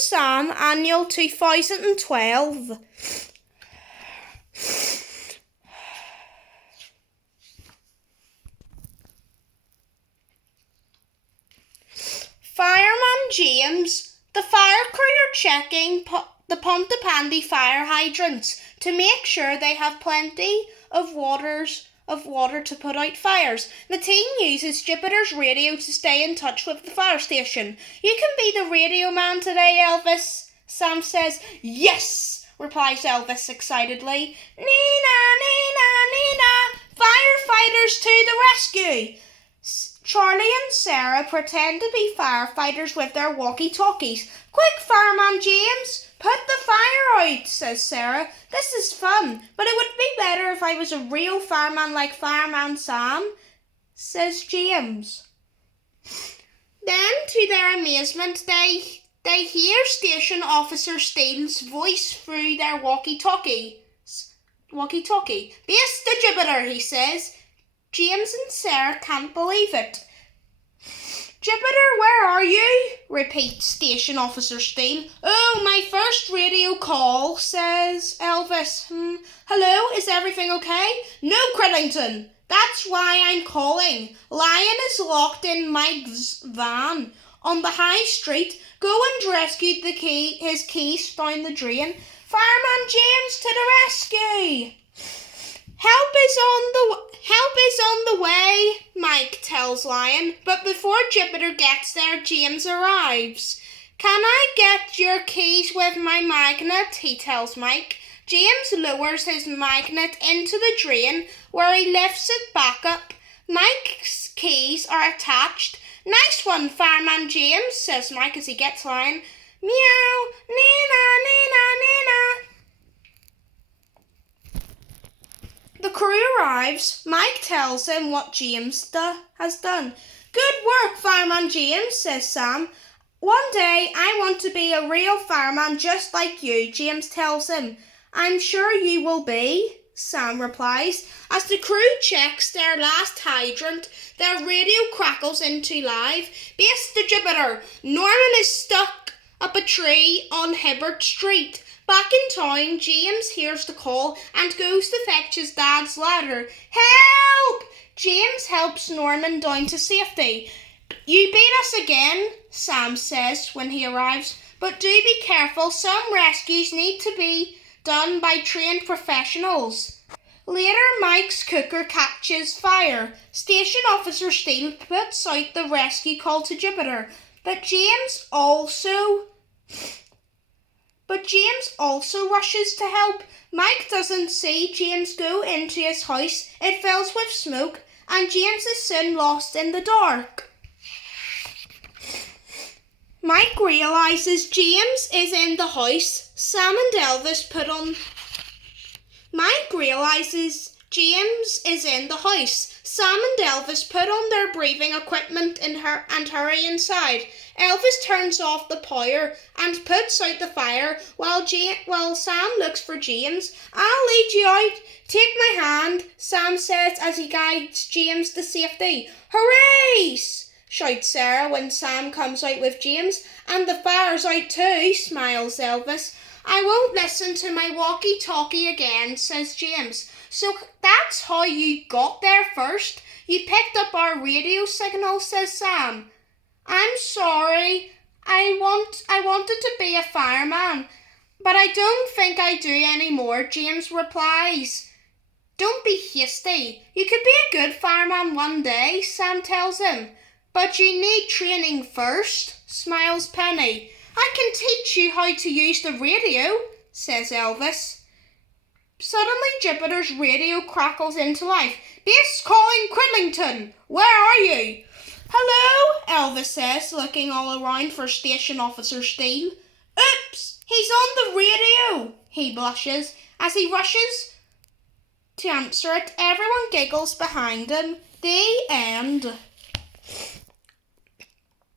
Sam, Annual 2012. Fireman James. The fire crew are checking the Pontypandy fire hydrants to make sure they have plenty of water to put out fires. The team uses Jupiter's radio to stay in touch with the fire station. You can be the radio man today, Elvis, Sam says. Yes, replies Elvis excitedly. Nina, Nina, Nina! Firefighters to the rescue! Charlie and Sarah pretend to be firefighters with their walkie-talkies. Quick, Fireman James, put the fire out, says Sarah. This is fun, but it would be better if I was a real fireman like Fireman Sam, says James. Then, to their amazement, they hear Station Officer Steele's voice through their walkie-talkie. Base to Jupiter, he says. James and Sarah can't believe it. Jupiter, where are you? Repeats Station Officer Steele. Oh, my first radio call, says Elvis. Hello, is everything okay? No, Crittington. That's why I'm calling. Lion is locked in Mike's van on the high street. Go and rescue his keys down the drain. Fireman James to the rescue. Help is on the way, Mike tells Lion, but before Jupiter gets there, James arrives. Can I get your keys with my magnet? He tells Mike. James lowers his magnet into the drain, where he lifts it back up. Mike's keys are attached. Nice one, Fireman James, says Mike as he gets Lion. Meow, Nina, Nina, Nina. The crew arrives. Mike tells him what James has done. Good work, Fireman James, says Sam. One day I want to be a real fireman just like you, James tells him. I'm sure you will be, Sam replies. As the crew checks their last hydrant, their radio crackles into live. Base to Jupiter. Norman is stuck up a tree on Hibbert Street. Back in town, James hears the call and goes to fetch his dad's ladder. Help! James helps Norman down to safety. You beat us again, Sam says when he arrives, but do be careful, some rescues need to be done by trained professionals. Later, Mike's cooker catches fire. Station Officer Steele puts out the rescue call to Jupiter, but James also rushes to help. Mike doesn't see James go into his house. It fills with smoke, and James is soon lost in the dark. Mike realises James is in the house. Sam and Elvis put on their breathing equipment and hurry inside. Elvis turns off the power and puts out the fire while Sam looks for James. I'll lead you out. Take my hand, Sam says as he guides James to safety. Hooray! Shouts Sarah when Sam comes out with James. And the fire's out too, smiles Elvis. I won't listen to my walkie-talkie again, says James. So that's how you got there first? You picked up our radio signal, says Sam. I'm sorry. I wanted to be a fireman, but I don't think I do anymore, James replies. Don't be hasty. You could be a good fireman one day, Sam tells him. But you need training first, smiles Penny. I can teach you how to use the radio, says Elvis. Suddenly Jupiter's radio crackles into life. Base calling Cridlington. Where are you? Hello, Elvis says, looking all around for Station Officer Steele. Oops, he's on the radio, he blushes. As he rushes to answer it, everyone giggles behind him. The end.